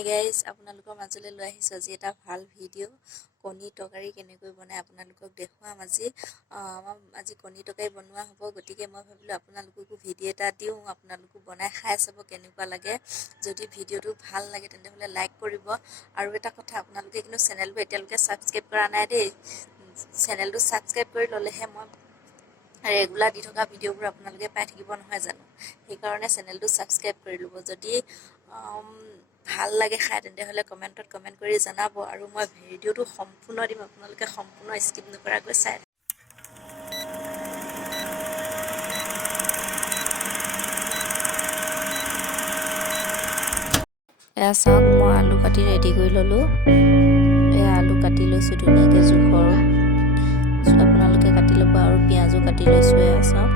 Hi guys, আপোনালোকৰ মাজলৈ লৈ আহিছোঁ আজি এটা ভাল ভিডিঅ' কণী তৰকাৰী কেনেকৈ বনাই আপোনালোকক দেখুৱাম। আজি কণী তৰকাৰী বনোৱা হ'ব, গতিকে মই ভাবিলোঁ আপোনালোককো ভিডিঅ' এটা দিওঁ, আপোনালোকো বনাই খাই চাব কেনেকুৱা লাগে। যদি ভিডিঅ'টো ভাল লাগে তেনেহ'লে লাইক কৰিব। আৰু এটা কথা, আপোনালোকে কিন্তু চেনেলটো এতিয়ালৈকে ছাবস্ক্ৰাইব কৰা নাই দেই। চেনেলটো ছাবস্ক্ৰাইব কৰি ল'লেহে মই ৰেগুলাৰ দি থকা ভিডিঅ'বোৰ আপোনালোকে পাই থাকিব নহয় জানো। সেইকাৰণে চেনেলটো ছাবস্ক্ৰাইব কৰি ল'ব। যদি ভাল লাগে খাই তেন্তে কমেণ্টত কমেণ্ট কৰি জনাব, আৰু মই ভিডিঅ'টো সম্পূৰ্ণ দিম, আপোনালোকে সম্পূৰ্ণ স্কিপ নকৰাকৈ চাই। এয়া চাওক, মই আলু কাটি ৰেডি কৰি ল'লোঁ। এয়া আলু কাটি লৈছোঁ ধুনীয়াকৈ জোখৰ, আপোনালোকে কাটি ল'ব। আৰু পিঁয়াজো কাটি লৈছোঁ। এয়া চাওক,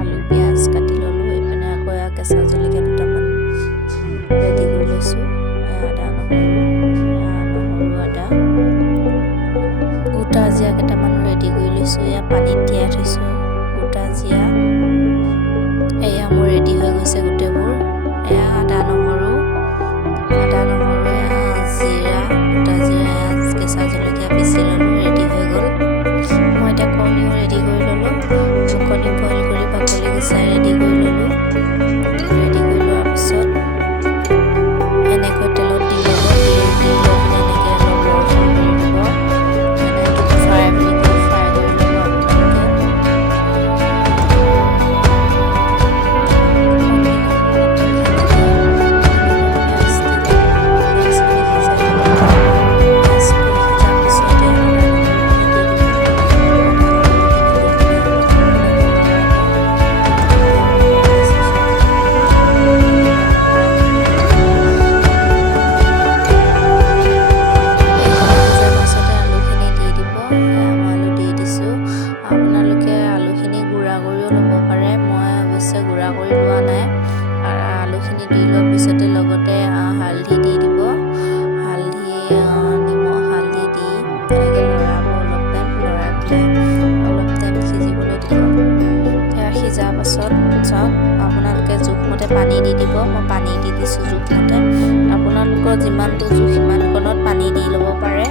আলু পিঁয়াজ কাটি ল'লোঁ। এইপিনে আকৌ এয়া কেঁচা জলকীয়া দুটামান ৰেডি কৰি লৈছোঁ। আদা নহৰু আদা গোটা জিৰা কেইটামান ৰেডি কৰি লৈছোঁ। এয়া পানীত তিয়াই থৈছোঁ গোটা জিৰা। এয়া মোৰ ৰেডি হৈ গৈছে গোটেইবোৰ। এয়া আদা নহৰু এয়া জিৰা, গোটা জিৰা, কেঁচা জলকীয়া পিচি ল'লোঁ, ৰেডি হৈ গ'ল। মই এতিয়া কণীও ৰেডি কৰি ল'লোঁ। কণী বইল কৰি বাকলি গুচাই ৰেডি কৰি ল'লোঁ। ৰেডি কৰি লোৱাৰ পিছত এনেকৈ তেলত দি ল'ব। দি লৈ পিনে এনেকৈ অলপ লৰচৰ কৰি দিব, মানে ফ্ৰাই কৰি ল'ব গুড়া কৰি লোৱা নাই। আলুখিনি দি লোৱাৰ পিছতে লগতে হালধি দি দিব। হালধি দি এনেকৈ লৰাব। লৰাই পেলাই অলপ টাইম সিজিবলৈ দিব। সেয়া সিজাৰ পাছত চাওক, আপোনালোকে জোখমতে পানী দি দিব। মই পানী দি দিছোঁ জোখমতে। আপোনালোকৰ যিমানটো জোখ সিমানকণত পানী দি ল'ব পাৰে।